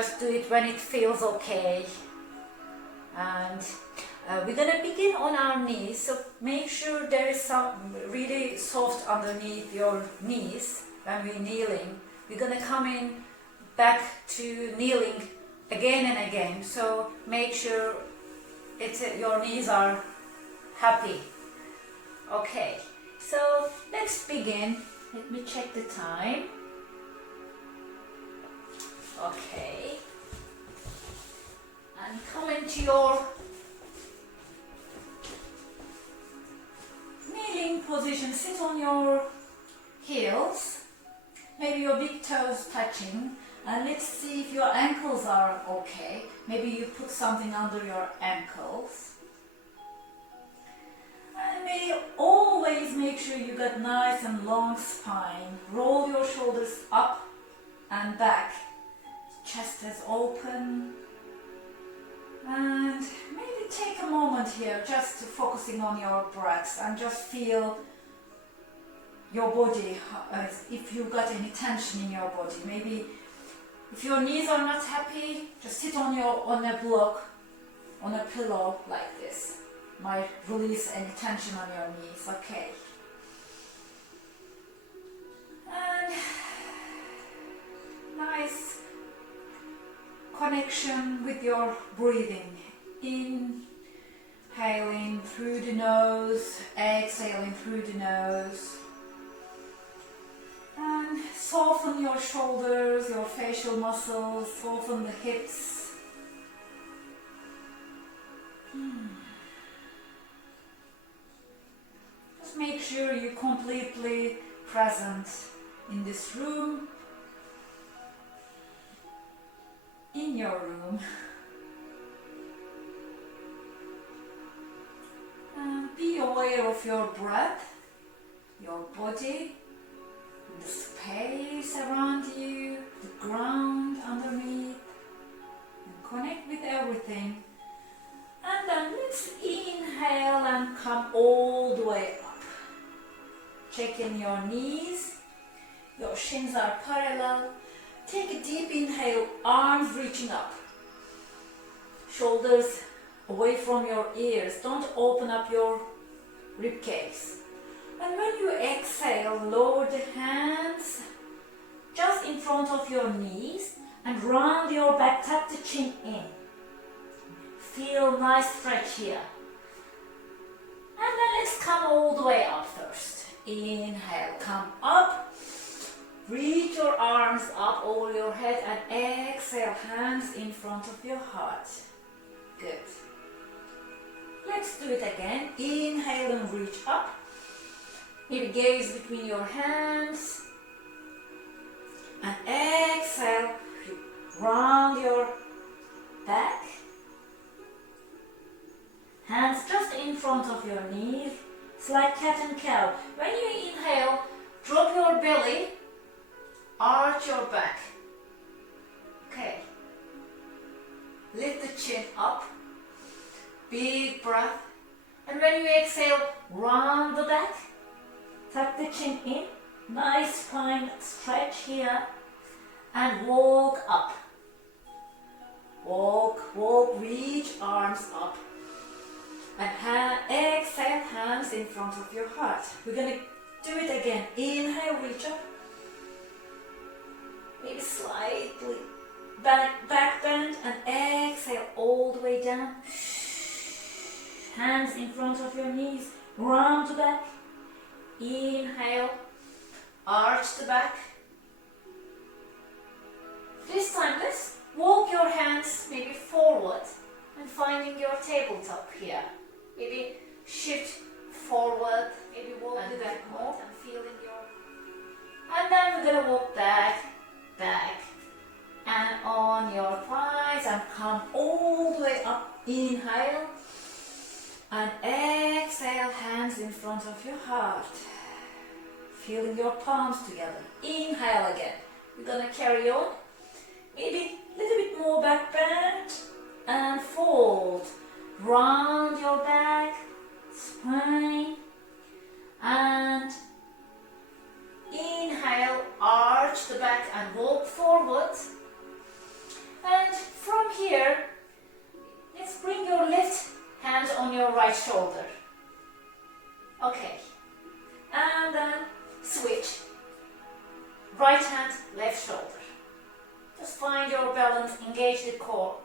just do it when it feels okay. And we're gonna begin on our knees, so make sure there is some really soft underneath your knees when we're kneeling. We're gonna come in back to kneeling again and again, so make sure your knees are happy. Okay, so let's begin. Let me check the time. Okay, and come into your kneeling position. Sit on your heels, maybe your big toes touching, and let's see if your ankles are okay. Maybe you put something under your ankles. And always make sure you got nice and long spine. Roll your shoulders up and back. Chest is open. And maybe take a moment here just focusing on your breaths and just feel your body, if you've got any tension in your body. Maybe if your knees are not happy, just sit on a block, on a pillow like this. Might release any tension on your knees. Okay. And nice connection with your breathing. Inhaling through the nose, exhaling through the nose. And soften your shoulders, your facial muscles, soften the hips. Just make sure you're completely present in this room, in your room. And be aware of your breath, your body, the space around you, the ground underneath, and connect with everything. And then let's inhale and come all the way up. Check in your knees, your shins are parallel. Take a deep inhale, arms reaching up. Shoulders away from your ears. Don't open up your rib cage. And when you exhale, lower the hands just in front of your knees and round your back, tap the chin in. Feel nice stretch here. And then let's come all the way up first. Inhale, come up. Reach your arms up over your head and exhale, hands in front of your heart. Good. Let's do it again. Inhale and reach up. Maybe gaze between your hands. And exhale, round your back. Hands just in front of your knees. It's like cat and cow. When you inhale, drop your belly, arch your back. Okay. Lift the chin up. Big breath. And when you exhale, round the back. Tuck the chin in. Nice spine stretch here. And walk up. Walk, reach arms up. And exhale, hands in front of your heart. We're going to do it again. Inhale, reach up. Maybe slightly back bend, and exhale all the way down. Hands in front of your knees, round the back. Inhale, arch the back. This time let's walk your hands maybe forward and finding your tabletop here. Maybe shift forward, maybe walk the back more and feeling your... And then we're going to walk back, and on your thighs and come all the way up. Inhale and exhale, hands in front of your heart. Feeling your palms together. Inhale again. We're going to carry on. Maybe a little bit more back bend and fold. Round your back, spine, and inhale, arch the back and walk forward. And your right shoulder. Okay. And then switch. Right hand, left shoulder. Just find your balance, engage the core.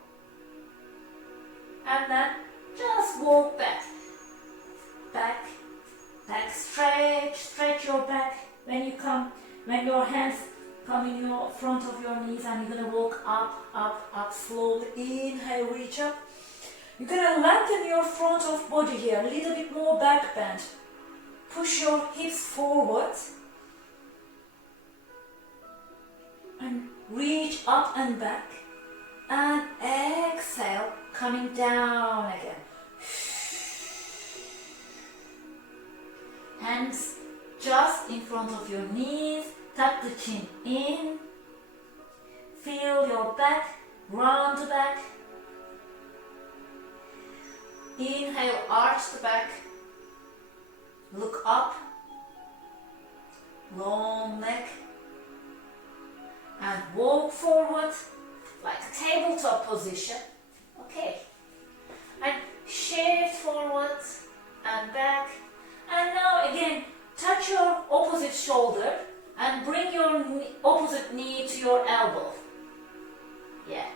And then just walk back. Back, back, stretch your back. When your hands come in your front of your knees, and you're gonna walk up, slowly. Inhale, reach up. You're gonna lengthen your front of body here, a little bit more back bend. Push your hips forward. And reach up and back. And exhale, coming down again. Hands just in front of your knees. Tuck the chin in. Feel your back, round the back. Inhale, arch the back. Look up. Long neck. And walk forward like a tabletop position. Okay. And shift forward and back. And now again, touch your opposite shoulder and bring your opposite knee to your elbow. Yeah.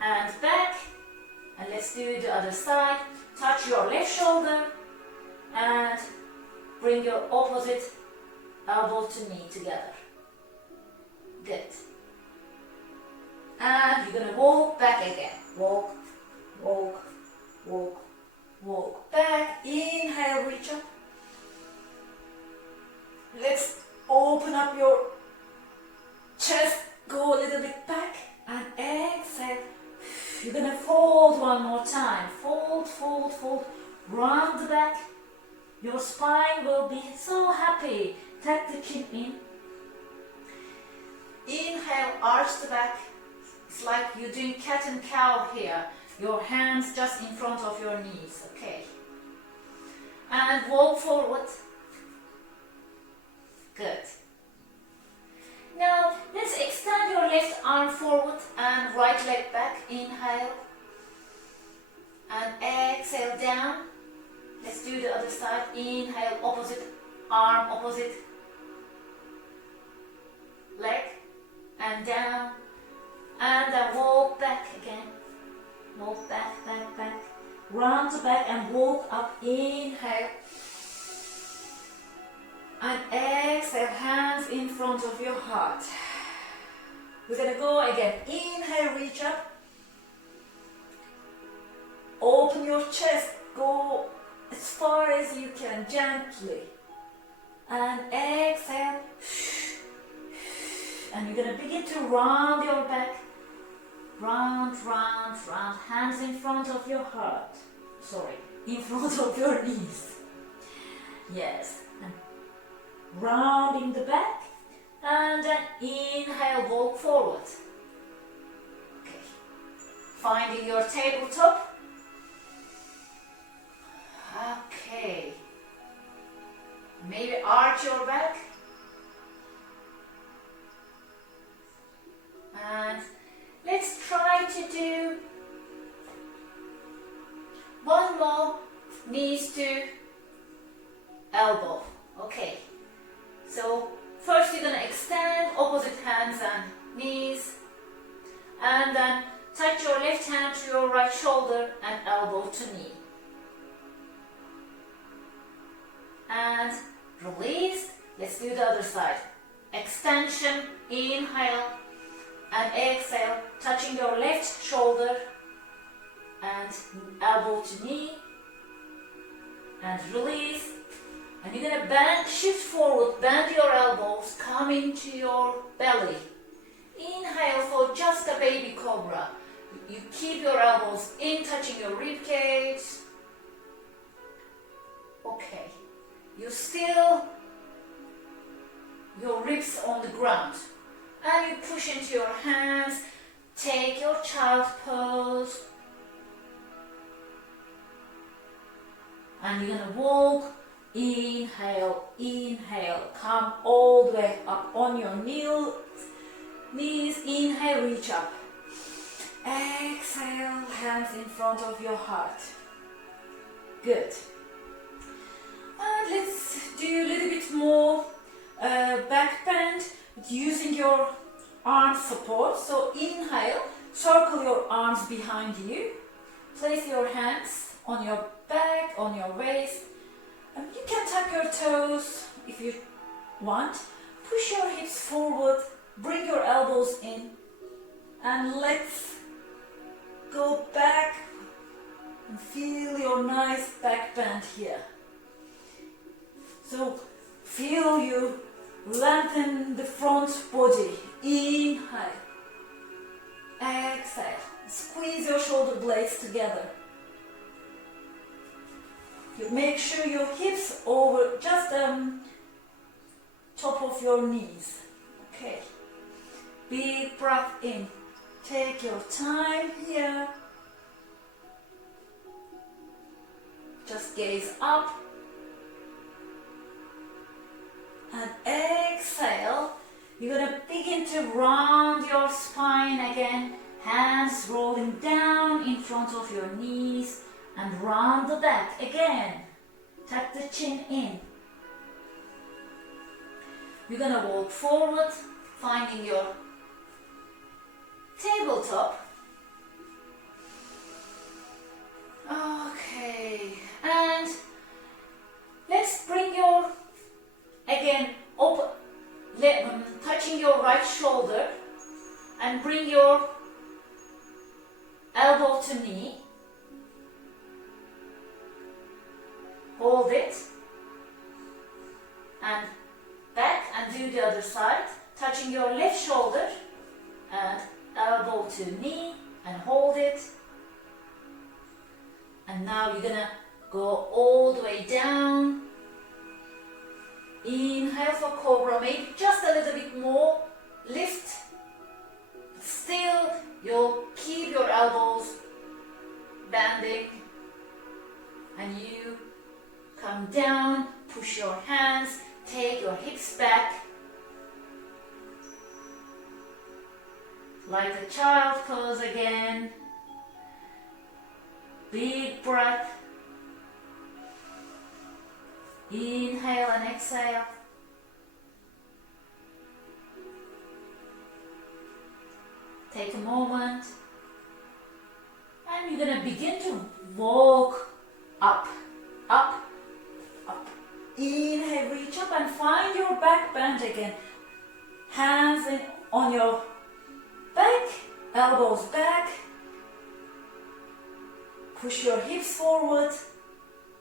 And back. And let's do the other side. Touch your left shoulder and bring your opposite elbow to knee together. Good. And you're gonna walk back again. Walk, walk, walk, walk back. Inhale, reach up. Let's open up your chest. Go a little bit back and exhale. You're gonna fold one more time. Fold, fold, fold. Round the back. Your spine will be so happy. Tuck the chin in. Inhale, arch the back. It's like you're doing cat and cow here. Your hands just in front of your knees, okay? And walk forward. Good. Now, let's extend your left arm forward and right leg back. Inhale. And exhale down. Let's do the other side. Inhale, opposite arm, opposite leg. And down. And then walk back again. Walk back, back, back. Round the back and walk up. Inhale. And exhale, hands in front of your heart. We're gonna go again. Inhale, reach up. Open your chest. Go as far as you can, gently. And exhale. And you're gonna begin to round your back. Round, round, round. Hands in front of your heart. Sorry, in front of your knees. Yes. And rounding the back. And then inhale, walk forward. Okay. Finding your tabletop. Okay. Maybe arch your back. And let's try to do one more knees to elbow. Okay. So first you're going to extend opposite hands and knees. And then touch your left hand to your right shoulder and elbow to knee. And release. Let's do the other side. Extension, inhale. And exhale, touching your left shoulder and elbow to knee. And release. And you're going to bend, shift forward, bend your elbows, come into your belly. Inhale for just a baby cobra. You keep your elbows in, touching your rib cage. Okay. You still, your ribs on the ground. And you push into your hands, take your child pose. And you're going to walk, inhale, inhale, come all the way up on your knees, inhale, reach up. Exhale, hands in front of your heart. Good. And let's do a little bit more back bend using your arm support. So inhale, circle your arms behind you. Place your hands on your back, on your waist. And you can tuck your toes if you want. Push your hips forward, bring your elbows in, and let's go back and feel your nice back bend here. So feel you lengthen the front body. Inhale. Exhale. Squeeze your shoulder blades together. You make sure your hips over just top of your knees. Okay. Big breath in. Take your time here. Just gaze up. And exhale. You're going to begin to round your spine again. Hands rolling down in front of your knees. And round the back again. Tuck the chin in. You're going to walk forward, finding your tabletop. Okay. And let's bring your, again, open, touching your right shoulder and bring your elbow to knee. Hold it and back and do the other side, touching your left shoulder and elbow to knee and hold it. And now you're gonna go all the way down. Inhale for cobra, maybe just a little bit more. Lift. Still, you'll keep your elbows bending. And you come down, push your hands, take your hips back. Like the child pose again. Big breath. Inhale and exhale. Take a moment. And you're going to begin to walk up, up, up. Inhale, reach up and find your back bend again. Hands in on your back, elbows back. Push your hips forward,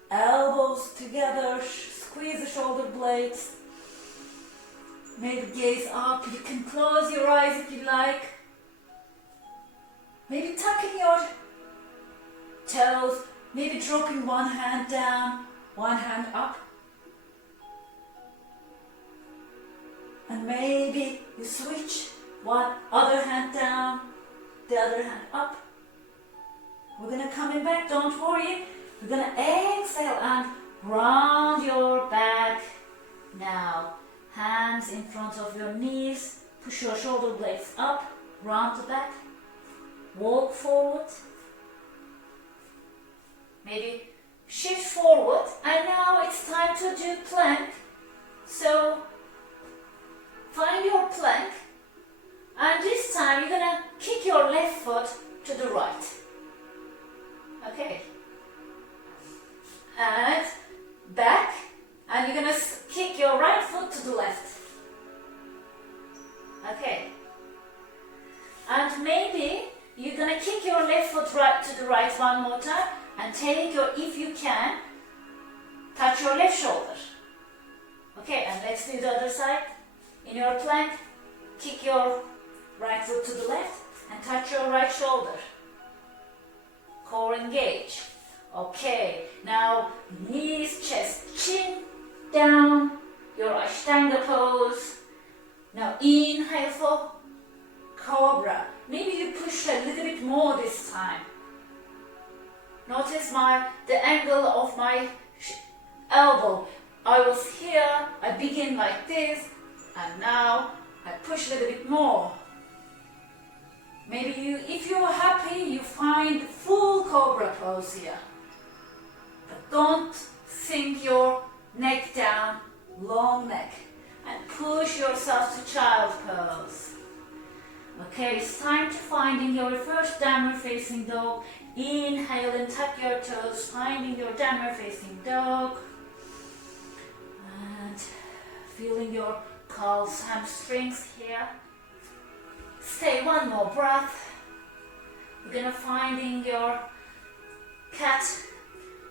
elbows together, squeeze the shoulder blades. Maybe gaze up. You can close your eyes if you like. Maybe tucking your toes, maybe dropping one hand down, one hand up. And maybe you switch one other hand down, the other hand up. We're going to come back, don't worry. We're going to exhale and round your back. Now, hands in front of your knees. Push your shoulder blades up, round the back. Walk forward. Maybe shift forward. And now it's time to do plank. So, find your plank. And this time you're going to kick your left foot to the right. Okay. And back. And you're going to kick your right foot to the left. Okay. And maybe you're going to kick your left foot right to the right one more time. And take your, if you can, touch your left shoulder. Okay, and let's do the other side. In your plank, kick your right foot to the left and touch your right shoulder. Core engage. Okay, now knees, chest, chin, down, your Ashtanga pose. Now inhale for Cobra. Maybe you push a little bit more this time. Notice the angle of my elbow. I was here, I begin like this, and now I push a little bit more. Maybe if you're happy, you find full cobra pose here. But don't sink your neck down, long neck, and push yourself to child pose. Okay, it's time to finding your first downward facing dog. Inhale and tap your toes, finding your downward facing dog. And feeling your calves, hamstrings here. Stay one more breath. We're gonna finding your cat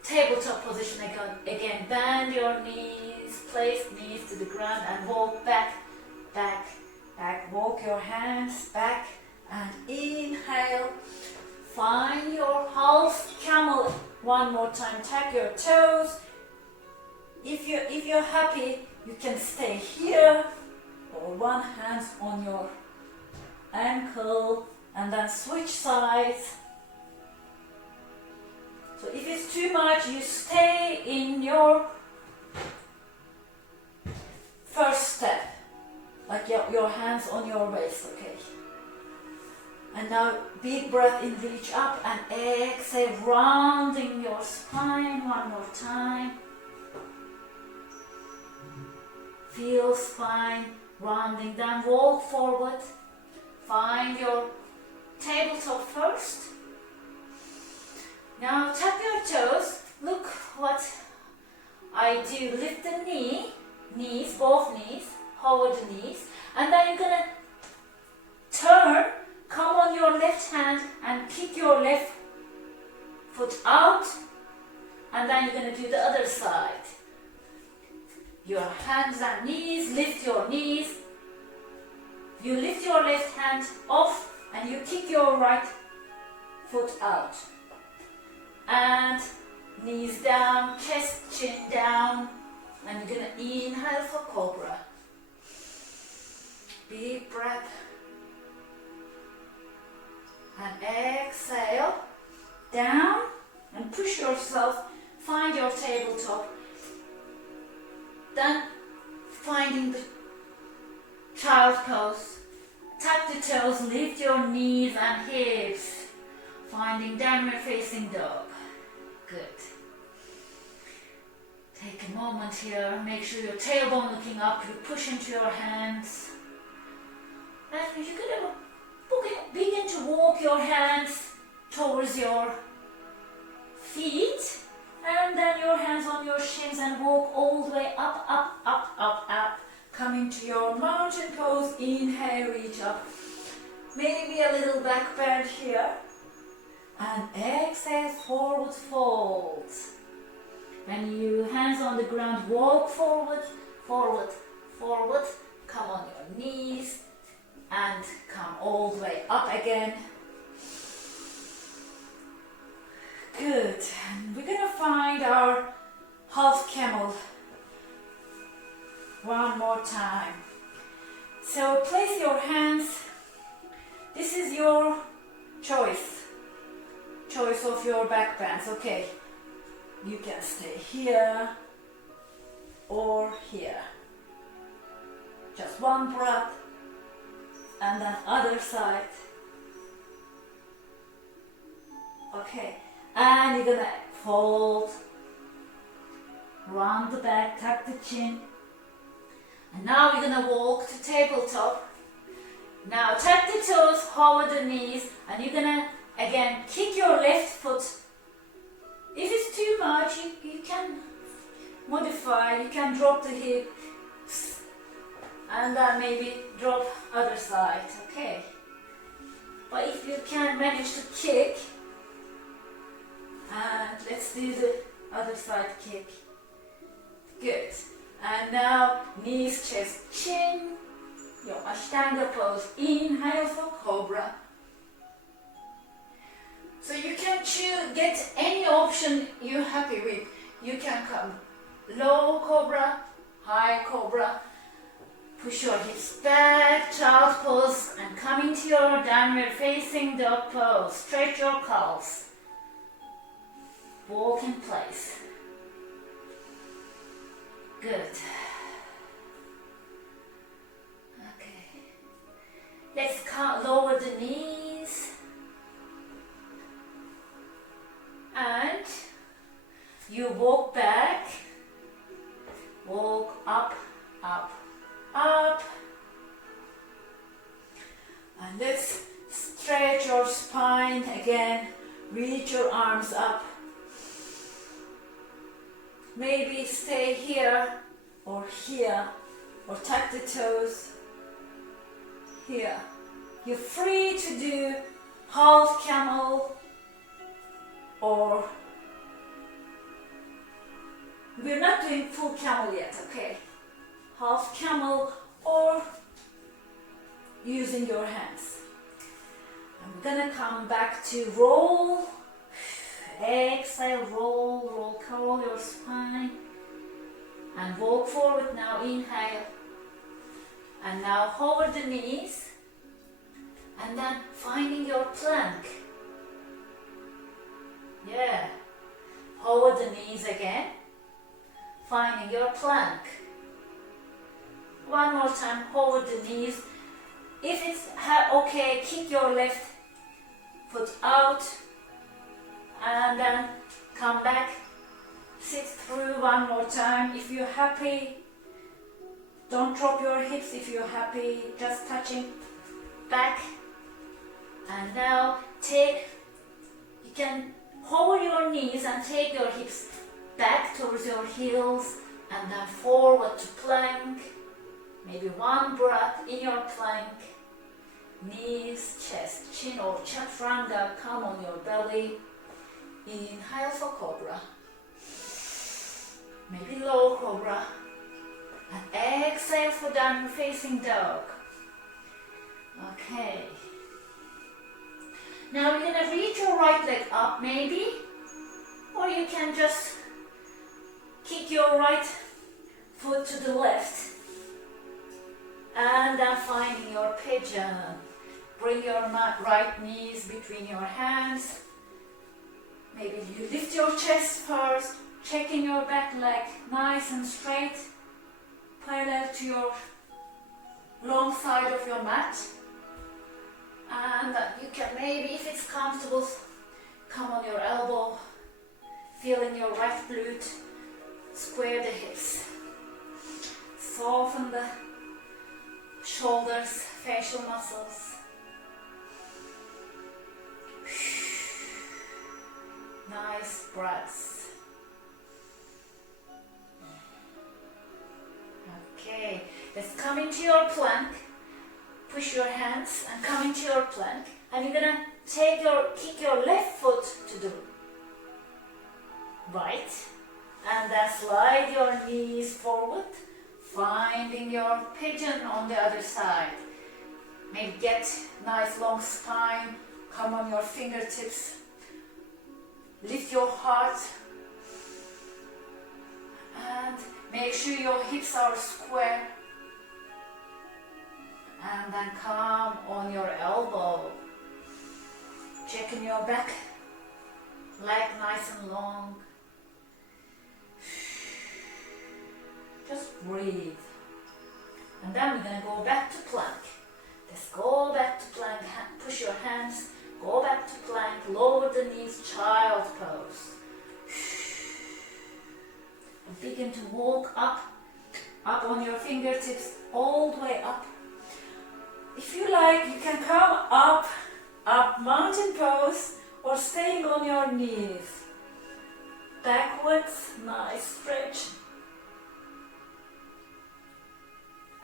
tabletop position again. Bend your knees, place knees to the ground and walk back, back, back. Walk your hands back and inhale. Find your half camel one more time. Tap your toes. If you're happy, you can stay here or one hand on your ankle and then switch sides. So if it's too much, you stay in your first step, like your hands on your waist, okay? And now big breath in, reach up and exhale, rounding your spine one more time. Feel spine rounding down, walk forward. Find your tabletop first. Now tap your toes. Look what I do. Lift the knees, both knees, hover the knees. And then you're gonna turn, come on your left hand and kick your left foot out. And then you're gonna do the other side. Your hands and knees, lift your knees. You lift your left hand off and you kick your right foot out. And knees down, chest, chin down. And you're going to inhale for cobra. Big breath. And exhale. Down and push yourself. Find your tabletop. Then finding the child pose. Tap the toes, lift your knees and hips. Finding downward facing dog. Good. Take a moment here, make sure your tailbone looking up, you push into your hands. And you're going to begin to walk your hands towards your feet. And then your hands on your shins and walk all the way up, up, up, up, up. Coming to your mountain pose, inhale, reach up. Maybe a little back bend here. And exhale, forward fold. When you hands on the ground, walk forward, forward, forward. Come on your knees and come all the way up again. Good. And we're gonna find our half camel one more time. So place your hands. This is your choice of your back bands. Okay, you can stay here or here. Just one breath and then other side. Okay, and you're gonna fold, round the back, tuck the chin. And now you're gonna walk to tabletop. Now tap the toes, hover the knees, and you're gonna again kick your left foot. If it's too much, you can modify, you can drop the hips and then maybe drop other side, okay? But if you can manage to kick, and let's do the other side kick. Good. And now knees, chest, chin. Your Ashtanga pose. Inhale for cobra. So you can choose, get any option you're happy with. You can come low cobra, high cobra. Push your hips back, child pose, and come into your downward facing dog pose. Stretch your calves. Walk in place. Good. Okay. Let's lower the knees. you walk back, walk up, up, up, and let's stretch your spine again, reach your arms up, maybe stay here, or tuck the toes here. You're free to do half camel, or we're not doing full camel yet, okay? Half camel or using your hands. I'm gonna come back to roll. Exhale, roll, curl your spine. And walk forward now, inhale. And now hover the knees. And then finding your plank. Yeah. Hover the knees again. Finding your plank. One more time, hover the knees. If it's okay, kick your left foot out. And then come back. Sit through one more time. If you're happy, don't drop your hips. If you're happy, just touching back. And now you can hover your knees and take your hips back towards your heels and then forward to plank. Maybe one breath in your plank. Knees, chest, chin or chaturanga, come on your belly. Inhale for cobra. Maybe low cobra. And exhale for downward facing dog. Okay. Now you're going to reach your right leg up maybe. Or you can just kick your right foot to the left. And then finding your pigeon. Bring your right knees between your hands. Maybe you lift your chest first. Checking your back leg nice and straight, parallel to your long side of your mat. And you can maybe, if it's comfortable, come on your elbow, feeling your right glute, square the hips. Soften the shoulders, facial muscles. Nice breaths. Okay, let's come into your plank. Push your hands and come into your plank. And you're gonna kick your left foot to the right. And then slide your knees forward, finding your pigeon on the other side. Maybe get nice long spine. Come on your fingertips. Lift your heart. And make sure your hips are square. And then come on your elbow. Checking your back leg nice and long. Just breathe. And then we're going to go back to plank. Let's go back to plank. Push your hands. Go back to plank. Lower the knees. Child pose. And begin to walk up on your fingertips, all the way up. If you like, you can come up, mountain pose, or staying on your knees. Backwards, nice stretch.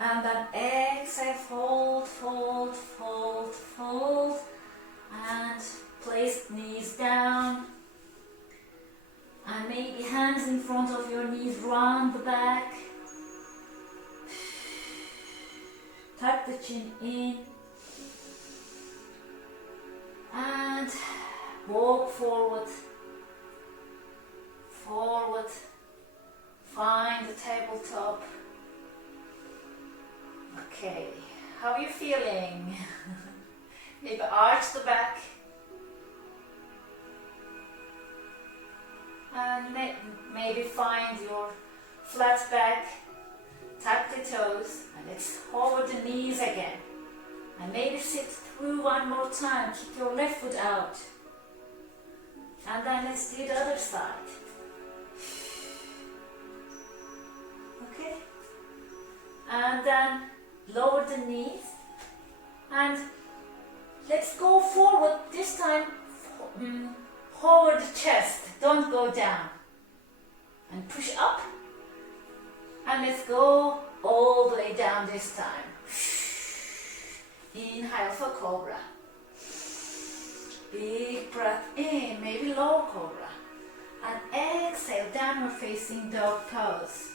And then exhale, fold, fold, fold, fold. And place knees down. And maybe hands in front of your knees, round the back. Tuck the chin in. And walk forward. Forward. Find the tabletop. Okay, how are you feeling? Maybe arch the back. And maybe find your flat back. Tuck the toes. And let's hover the knees again. And maybe sit through one more time. Kick your left foot out. And then let's do the other side. and then lower the knees and let's go forward. This time hover the chest, don't go down, and push up, and let's go all the way down this time. Inhale for cobra, big breath in, maybe low cobra, and exhale, downward facing dog pose.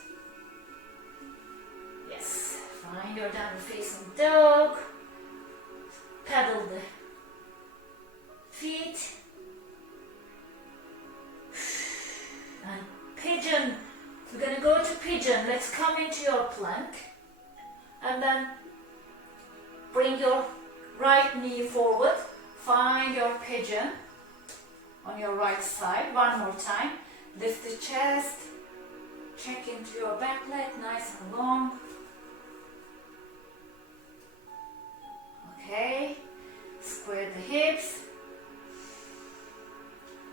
Yes, find your downward facing dog, pedal the feet, and pigeon. We're going to go to pigeon. Let's come into your plank and then bring your right knee forward. Find your pigeon on your right side. One more time. Lift the chest. Check into your back leg, nice and long. Okay. Square the hips.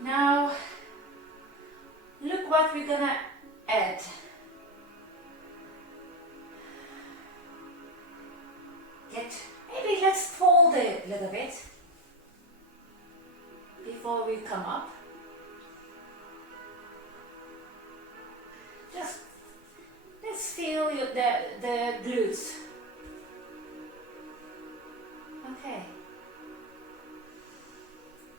Now, look what we're gonna add. Maybe let's fold it a little bit before we come up. Just let's feel the glutes. Okay.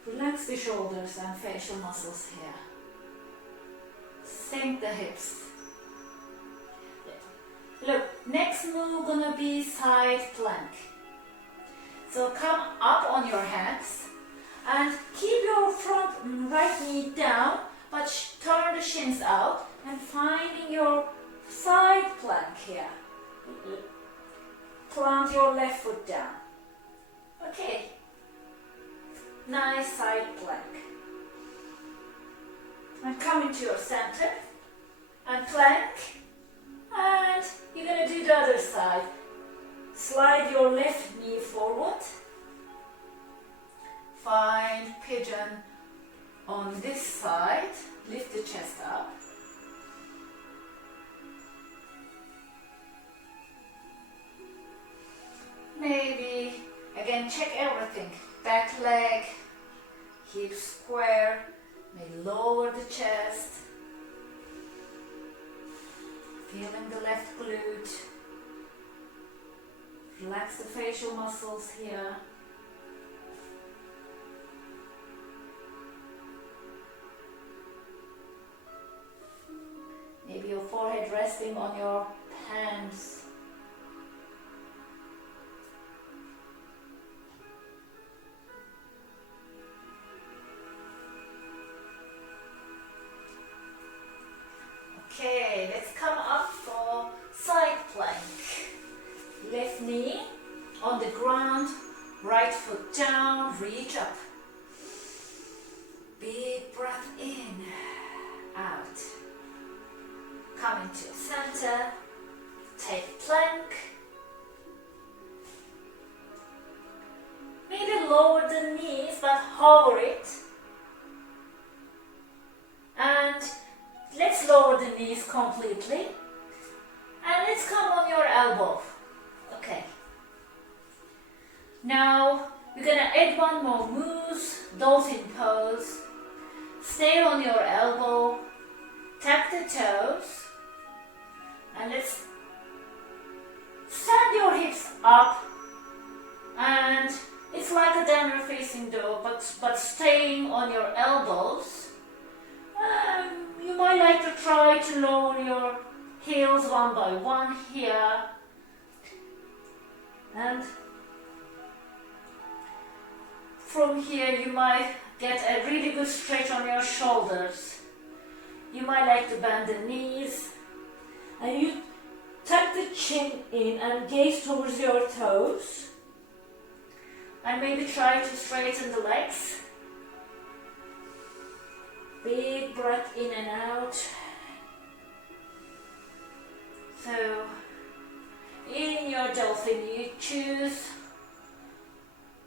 Relax the shoulders and facial muscles here. Sink the hips. Look, next move gonna be side plank. So come up on your hands and keep your front right knee down, but turn the shins out and finding your side plank here. Plant your left foot down. Okay. Nice side plank. And come into your center and plank, and you're going to do the other side. Slide your left knee forward, find pigeon on this side, lift the chest up, maybe again check everything, back leg, hips square, maybe lower the chest, feeling the left glute, relax the facial muscles here. Maybe your forehead resting on your hands. Okay, let's come up for side plank. Left knee on the ground, right foot down, reach up. Big breath in, out. Come into center, take plank. Maybe lower the knees but hover it. And let's lower the knees completely. And let's come on your elbow. Okay. Now we're gonna add one more move, dolphin pose. Stay on your elbow, tap the toes, and let's stand your hips up, and it's like a downward facing dog, but staying on your elbows. You might like to try to lower your heels one by one here, and from here you might get a really good stretch on your shoulders. You might like to bend the knees, and you tuck the chin in and gaze towards your toes, and maybe try to straighten the legs. Big breath in and out. So, in your dolphin, you choose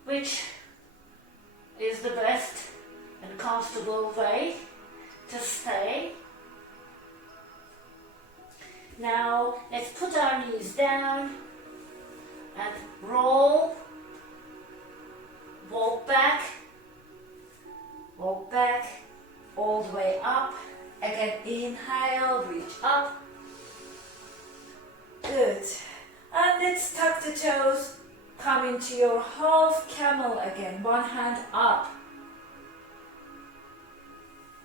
which is the best and comfortable way to stay. Now let's put our knees down and roll, walk back, all the way up. Again, inhale, reach up. Good. And let's tuck the toes, come into your half camel again, one hand up.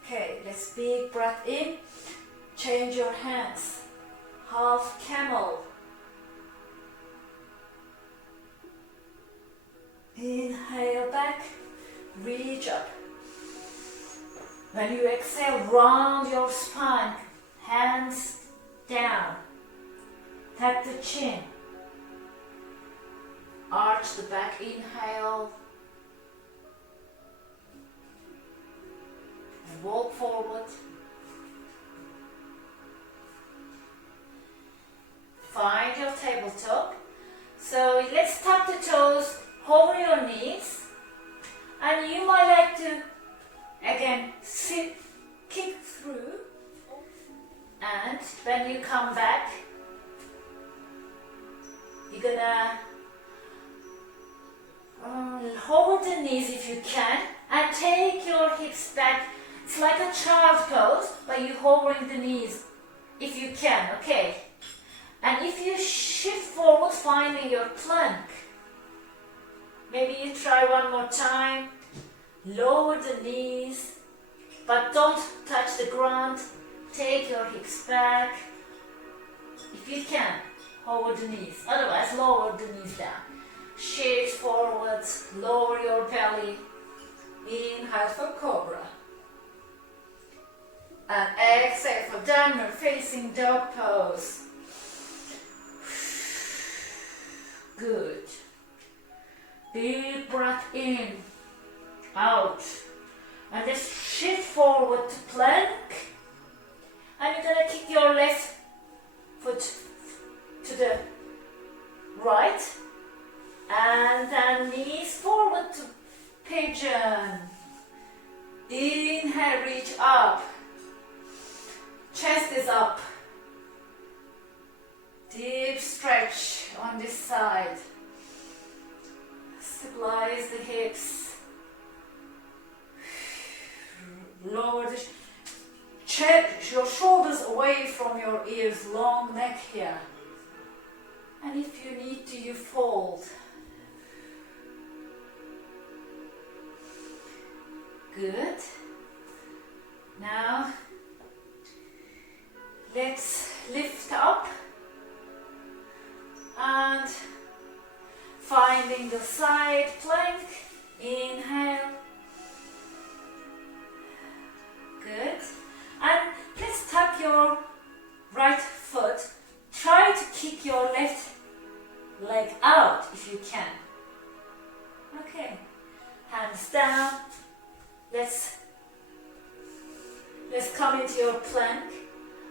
Okay, let's big breath in, change your hands, half camel. Inhale back, reach up. When you exhale, round your spine, hands down. Tap the chin. Arch the back, inhale. And walk forward. Find your tabletop. So let's tap the toes, hover your knees. And you might like to, again, sit, kick through. And when you come back, you're gonna hold the knees if you can and take your hips back. It's like a child pose, but you're hovering the knees if you can, okay? And if you shift forward, finding your plank. Maybe you try one more time. Lower the knees, but don't touch the ground. Take your hips back. If you can, hover the knees. Otherwise, lower the knees down. Shift forwards, lower your belly. Inhale for cobra. And exhale for downward facing dog pose. Good. Big breath in, out. And just shift forward to plank. And you're gonna kick your left foot to the right. And then knees forward to pigeon. Inhale, reach up. Chest is up. Deep stretch on this side. Stabilize the hips. Lower the your shoulders away from your ears, long neck here. And if you need to, you fold. Good. Now, let's lift up and finding the side plank. Inhale. Good. And let's tuck your right foot. Try to kick your left leg out if you can. Okay. Hands down. Let's come into your plank.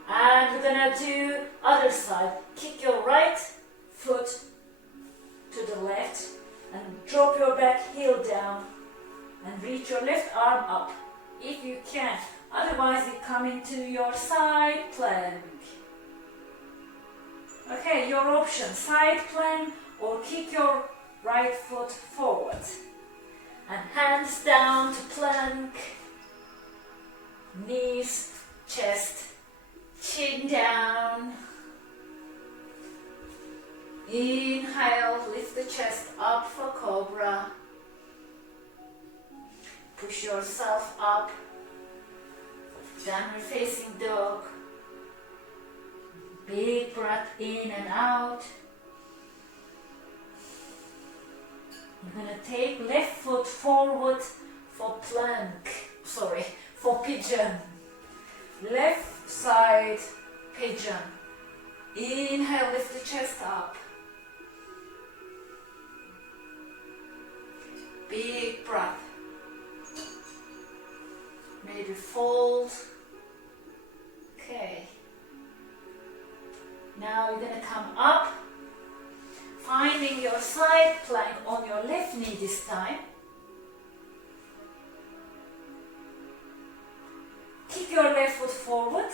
And we're gonna do other side. Kick your right foot to the left and drop your back heel down and reach your left arm up if you can. Otherwise, you come into your side plank. Okay, your option, side plank or kick your right foot forward. And hands down to plank. Knees, chest, chin down. Inhale, lift the chest up for cobra. Push yourself up. Downward facing dog. Big breath in and out. You're gonna take left foot forward for plank. For pigeon. Left side pigeon. Inhale, lift the chest up. Big breath. Maybe fold. Okay. Now you're going to come up, finding your side plank on your left knee this time. Kick your left foot forward.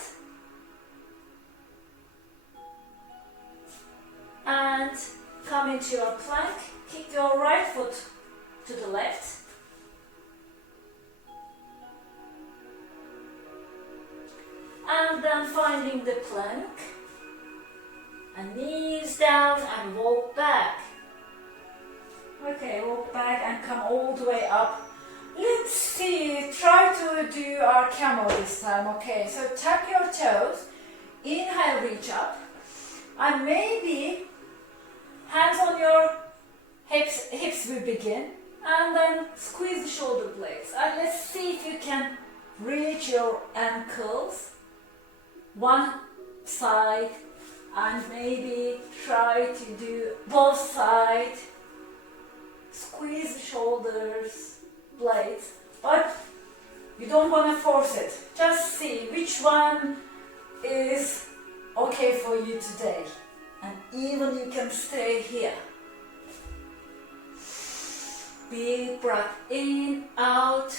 into your plank, kick your right foot to the left. And then finding the plank. And knees down and walk back. Okay, walk back and come all the way up. Let's see, try to do our camel this time. Okay, so tap your toes. Inhale, reach up. And maybe hands on your hips will begin. And then squeeze the shoulder blades. And let's see if you can reach your ankles. One side. And maybe try to do both sides. Squeeze the shoulders, blades. But you don't want to force it. Just see which one is okay for you today. And even you can stay here. Big breath in, out.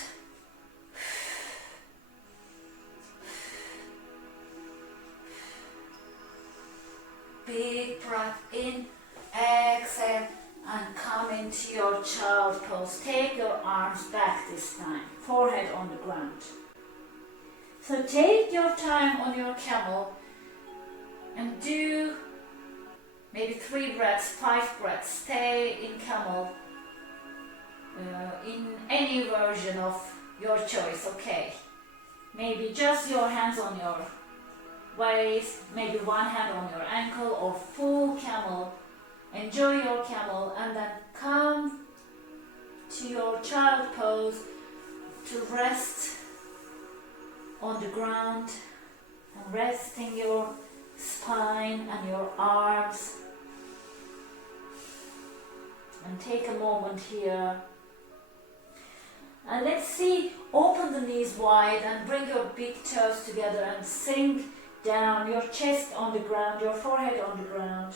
Big breath in, exhale, and come into your child pose. Take your arms back this time, forehead on the ground. So take your time on your camel and do maybe 3 breaths, 5 breaths. Stay in camel in any version of your choice, okay? Maybe just your hands on your waist, maybe one hand on your ankle, or full camel. Enjoy your camel and then come to your child pose to rest on the ground and resting your spine and your arms. And take a moment here. And let's see, open the knees wide and bring your big toes together and sink down, your chest on the ground, your forehead on the ground.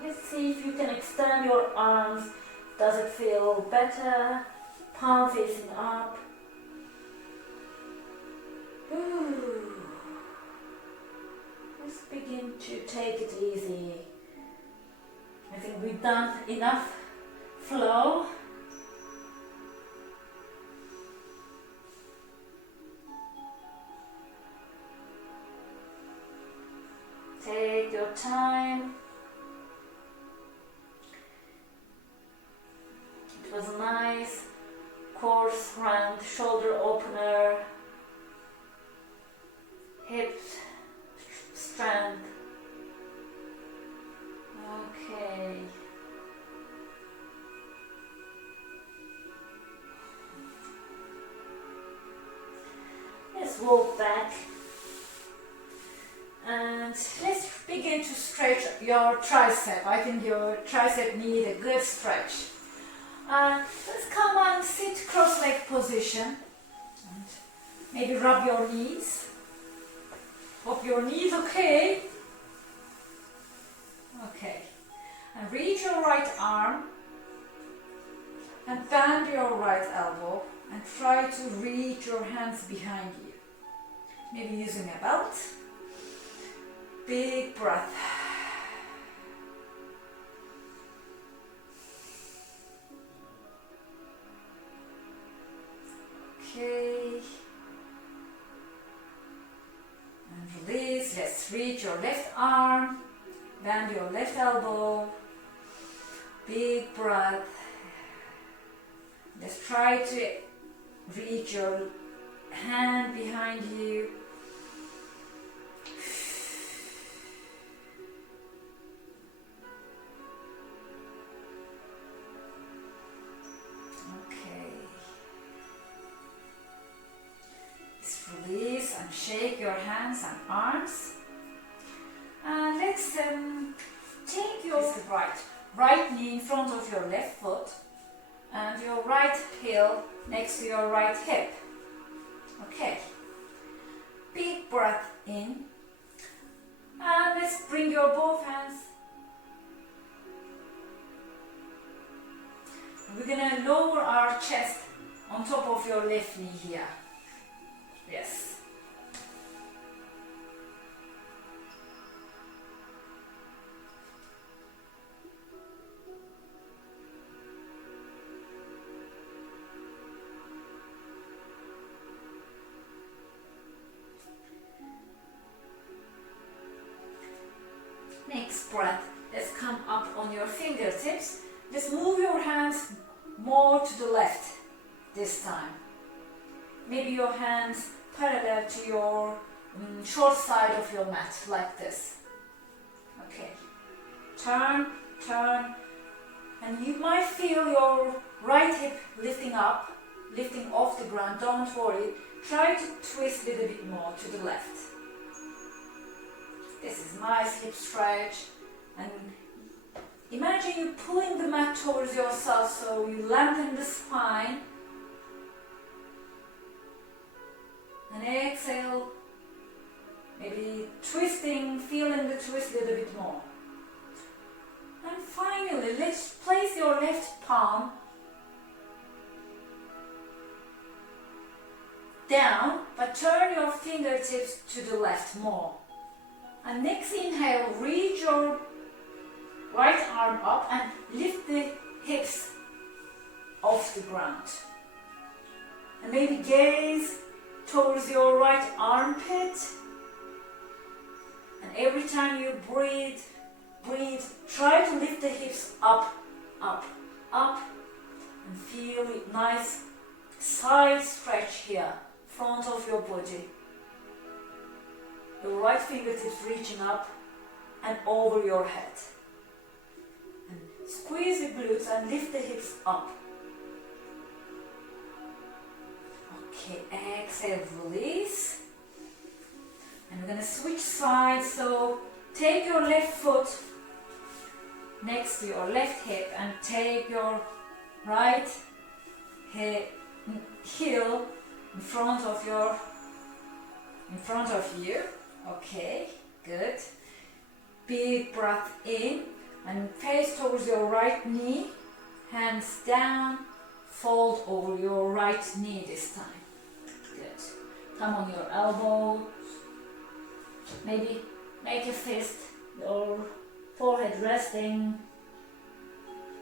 Let's see if you can extend your arms. Does it feel better? Palm facing up. Ooh. Let's begin to take it easy. I think we've done enough flow. Take your time. It was a nice course round shoulder opener, hip strength. Okay. Let's walk back. And let's begin to stretch your tricep. I think your tricep need a good stretch. Let's come and sit cross-leg position. And maybe rub your knees. Hope your knees okay. Okay. And reach your right arm and bend your right elbow and try to reach your hands behind you. Maybe using a belt. Big breath. Okay. And release. Let's reach your left arm. Bend your left elbow. Big breath. Let's try to reach your hand behind you. Release and shake your hands and arms. And let's take your right knee in front of your left foot and your right heel next to your right hip. Okay. Big breath in. And let's bring your both hands. We're going to lower our chest on top of your left knee here. Yes. last breath, let's come up on your fingertips. Just move your hands more to the left this time. Maybe your hands parallel to your short side of your mat, like this. Okay. Turn, turn, and you might feel your right hip lifting up, lifting off the ground. Don't worry. Try to twist a little bit more to the left. This is nice hip stretch, and imagine you pulling the mat towards yourself so you lengthen the spine. And exhale, maybe twisting, feeling the twist a little bit more. And finally, let's place your left palm down, but turn your fingertips to the left more. And next inhale, reach your right arm up and lift the hips off the ground. And maybe gaze towards your right armpit. And every time you breathe, try to lift the hips up, up, up, and feel a nice side stretch here, front of your body. Your right fingertips reaching up and over your head. And squeeze the glutes and lift the hips up. Okay, exhale, release. And we're going to switch sides, so take your left foot next to your left hip and take your right heel in front of you. Okay, good. Big breath in and face towards your right knee, hands down, fold over your right knee this time. Good. Come on your elbows. Maybe make a fist, your forehead resting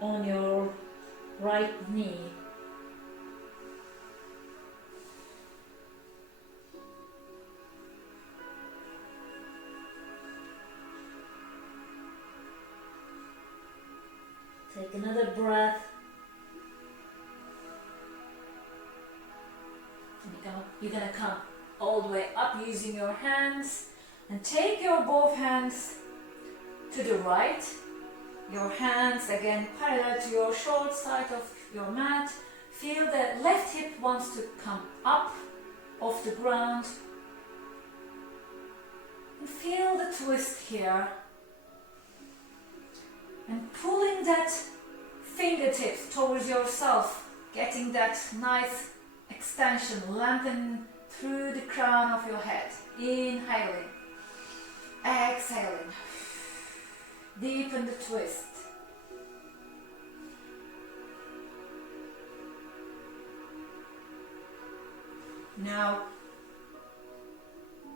on your right knee. Take another breath. You're gonna come all the way up using your hands, and take your both hands to the right. Your hands again parallel to your short side of your mat. Feel that left hip wants to come up off the ground. And feel the twist here. And pulling that fingertips towards yourself, getting that nice extension, lengthen through the crown of your head. Inhaling, exhaling, deepen the twist. Now,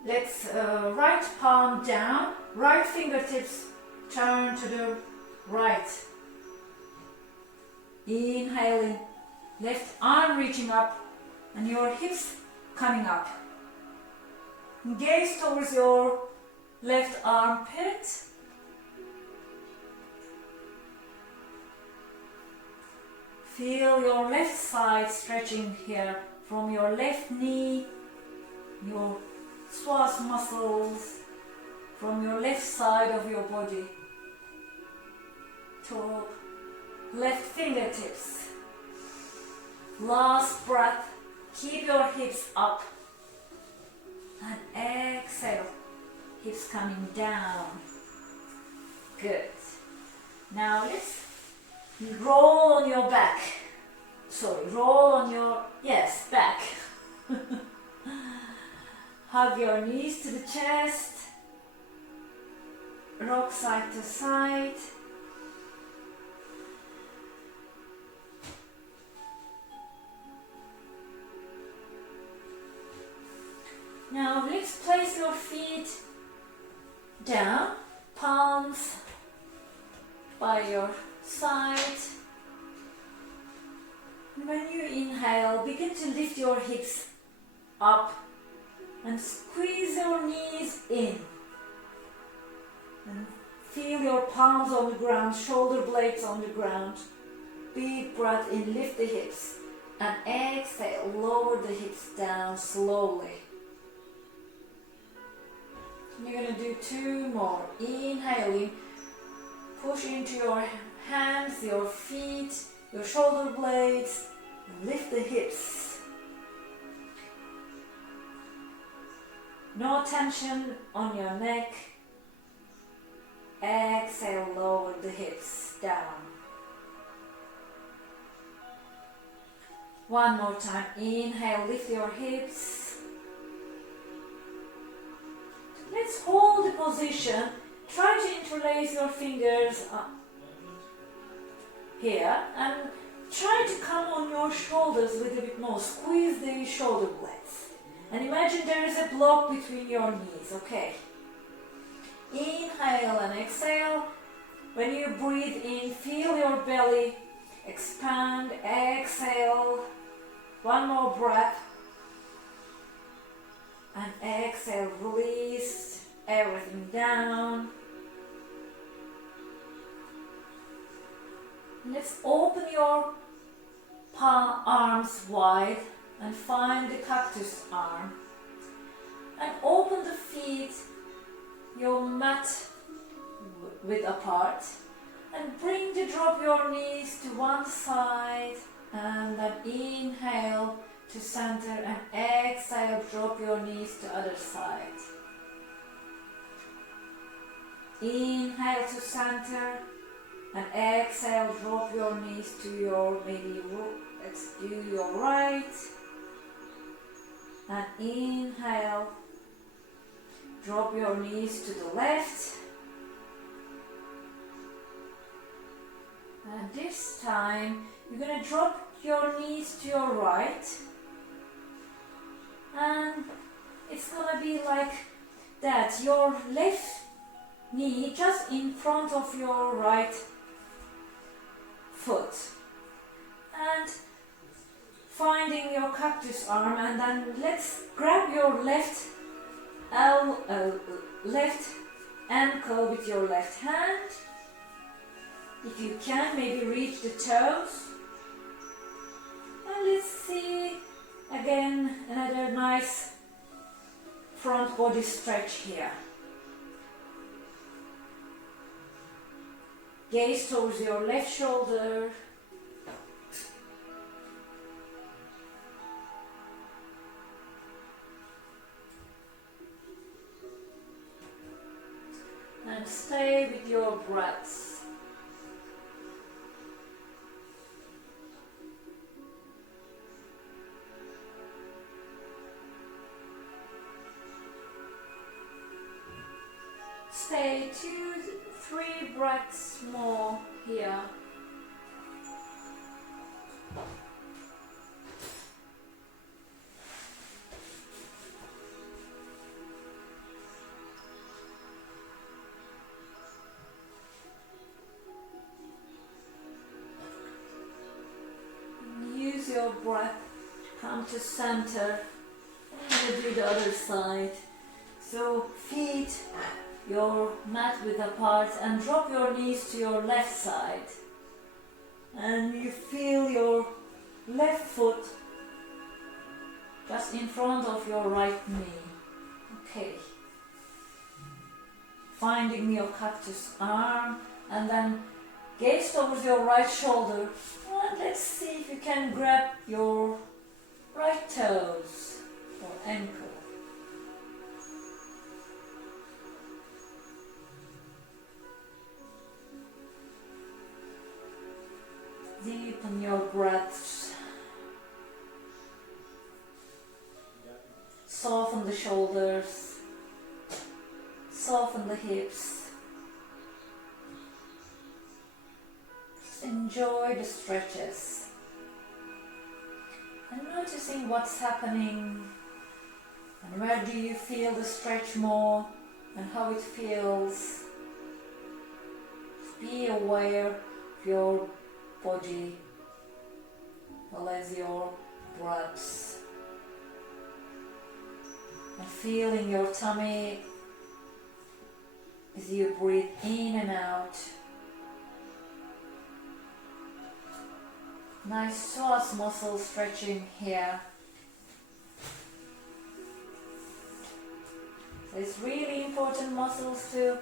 let's right palm down, right fingertips turn to the right. Inhaling, left arm reaching up and your hips coming up. Gaze towards your left armpit. Feel your left side stretching here from your left knee, your psoas muscles, from your left side of your body to left fingertips. Last breath, keep your hips up and exhale, hips coming down. Good. Now let's roll on your back. Roll on your, back. Hug your knees to the chest. Rock side to side. Now let's place your feet down, palms by your side. When you inhale, begin to lift your hips up and squeeze your knees in. And Feel your palms on the ground, shoulder blades on the ground. Big breath in, lift the hips. And exhale, lower the hips down slowly. You're going to do 2 more. Inhaling, push into your hands, your feet, your shoulder blades. Lift the hips. No tension on your neck. Exhale, lower the hips down. One more time. Inhale, lift your hips. Let's hold the position. Try to interlace your fingers here and try to come on your shoulders a little bit more. Squeeze the shoulder blades. And imagine there is a block between your knees, okay? Inhale and exhale. When you breathe in, feel your belly expand. Exhale. One more breath. And exhale, release everything down. Let's open your arms wide and find the cactus arm. And open the feet, your mat width apart. And drop your knees to one side. And then inhale to center and exhale, drop your knees to other side. Inhale to center and exhale, drop your knees to your let's do your right. And inhale, drop your knees to the left. And this time you're going to drop your knees to your right. And it's going to be like that. Your left knee just in front of your right foot. And finding your cactus arm, and then let's grab your left ankle with your left hand. If you can, maybe reach the toes. And let's see again another nice front body stretch here. Gaze towards your left shoulder. And stay with your breaths. Stay 2-3 breaths more here. Use your breath to come to center. I'm going to do the other side. So feet, your mat width apart, and drop your knees to your left side. And you feel your left foot just in front of your right knee. Okay. Finding your cactus arm, and then gaze towards your right shoulder. And let's see if you can grab your right toes or ankle. Deepen your breaths. Soften the shoulders. Soften the hips. Just enjoy the stretches. And noticing what's happening. And where do you feel the stretch more and how it feels. Just be aware of your body as well as your breaths, and feeling your tummy as you breathe in and out. Nice psoas muscle stretching here. So it's really important muscles to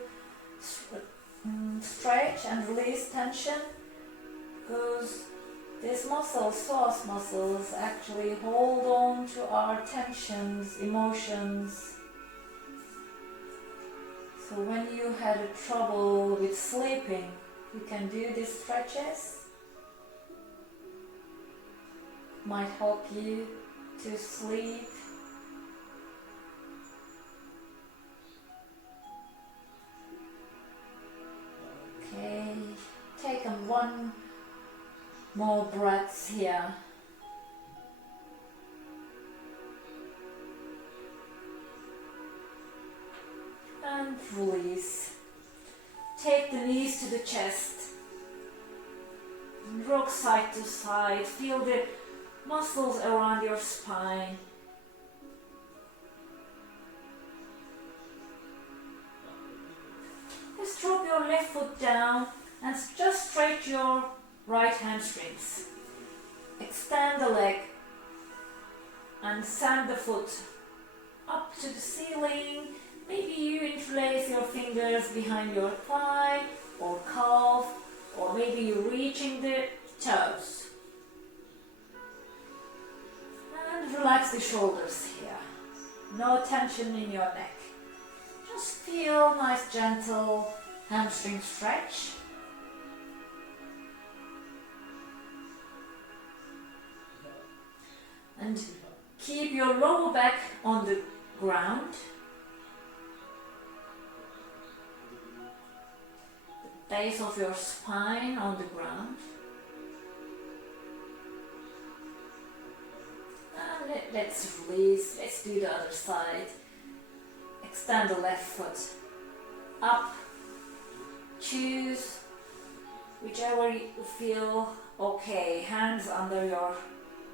stretch and release tension, because these muscles, psoas muscles, actually hold on to our tensions, emotions. So when you had trouble with sleeping, you can do these stretches. Might help you to sleep. Okay, take one more breaths here. And release. Take the knees to the chest. Rock side to side. Feel the muscles around your spine. Just drop your left foot down and just stretch your right hamstrings. Extend the leg and send the foot up to the ceiling. Maybe you interlace your fingers behind your thigh or calf, or maybe you're reaching the toes. And relax the shoulders here. No tension in your neck. Just feel nice gentle hamstring stretch. And keep your lower back on the ground. The base of your spine on the ground. And let's release. Let's do the other side. Extend the left foot up. Choose whichever you feel okay. Hands under your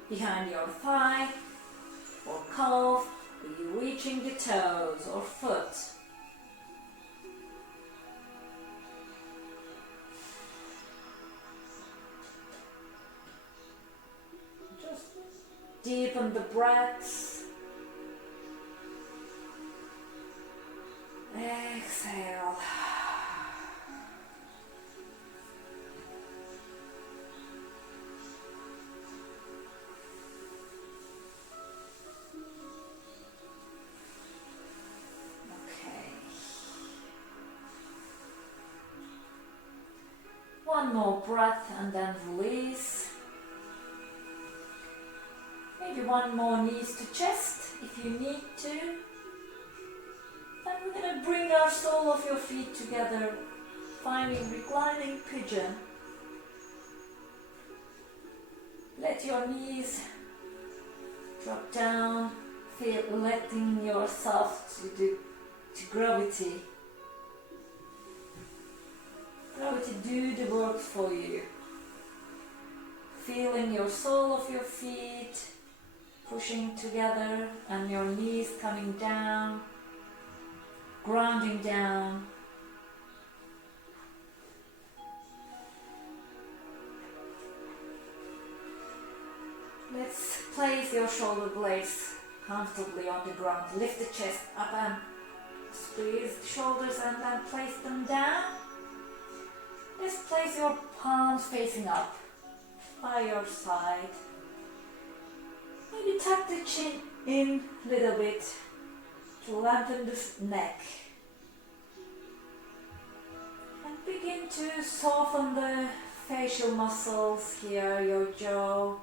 behind your thigh or calf. Are you reaching the toes or foot? Just deepen the breaths. Exhale. One more breath and then release. Maybe one more knees to chest if you need to. Then we're going to bring our sole of your feet together, finding reclining pigeon. Let your knees drop down, feel letting yourself to gravity. Gravity do the work for you. Feeling your sole of your feet pushing together and your knees coming down, grounding down. Let's place your shoulder blades comfortably on the ground. Lift the chest up and squeeze the shoulders and then place them down. Just place your palms facing up by your side. Maybe tuck the chin in a little bit to lengthen the neck. And begin to soften the facial muscles here, your jaw,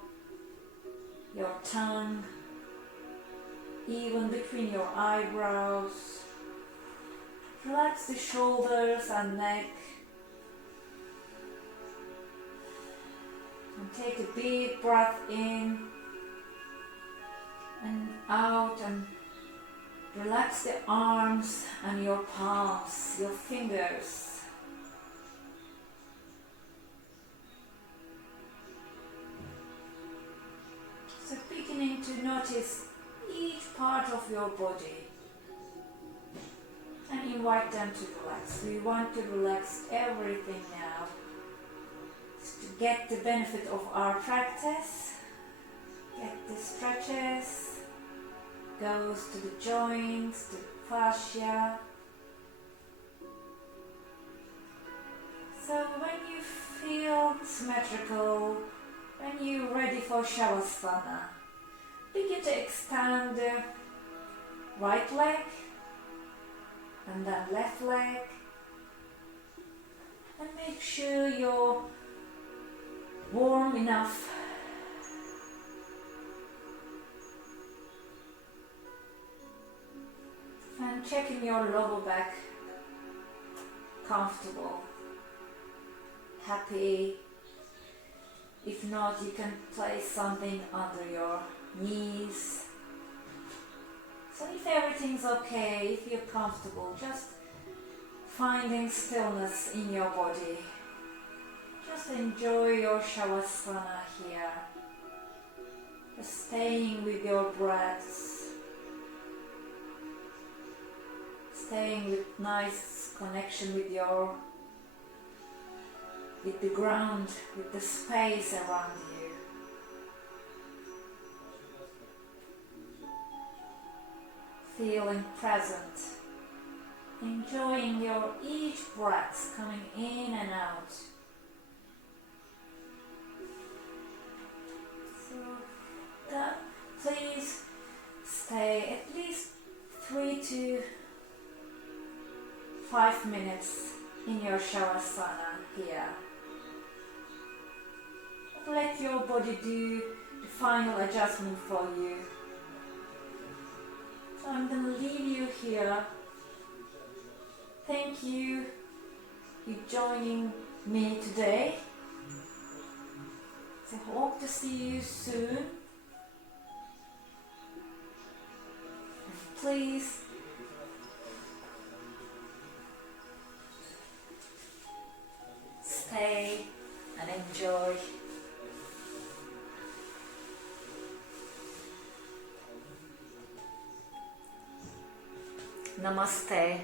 your tongue, even between your eyebrows. Relax the shoulders and neck. And take a deep breath in and out, and relax the arms and your palms, your fingers. So beginning to notice each part of your body and invite them to relax. We want to relax everything now. To get the benefit of our practice, get the stretches, goes to the joints, the fascia. So when you feel symmetrical, when you're ready for Shavasana, begin to expand the right leg and then left leg, and make sure you're warm enough. And checking your lower back, comfortable, happy. If not, you can place something under your knees. So if everything's okay, if you're comfortable, just finding stillness in your body. Just enjoy your Shavasana here. Just staying with your breaths. Staying with nice connection with the ground, with the space around you. Feeling present, enjoying your each breath coming in and out. So please stay at least 3 to 5 minutes in your Shavasana here. Let your body do the final adjustment for you. So I'm going to leave you here. Thank you for joining me today. So hope to see you soon. And please stay and enjoy. Namaste.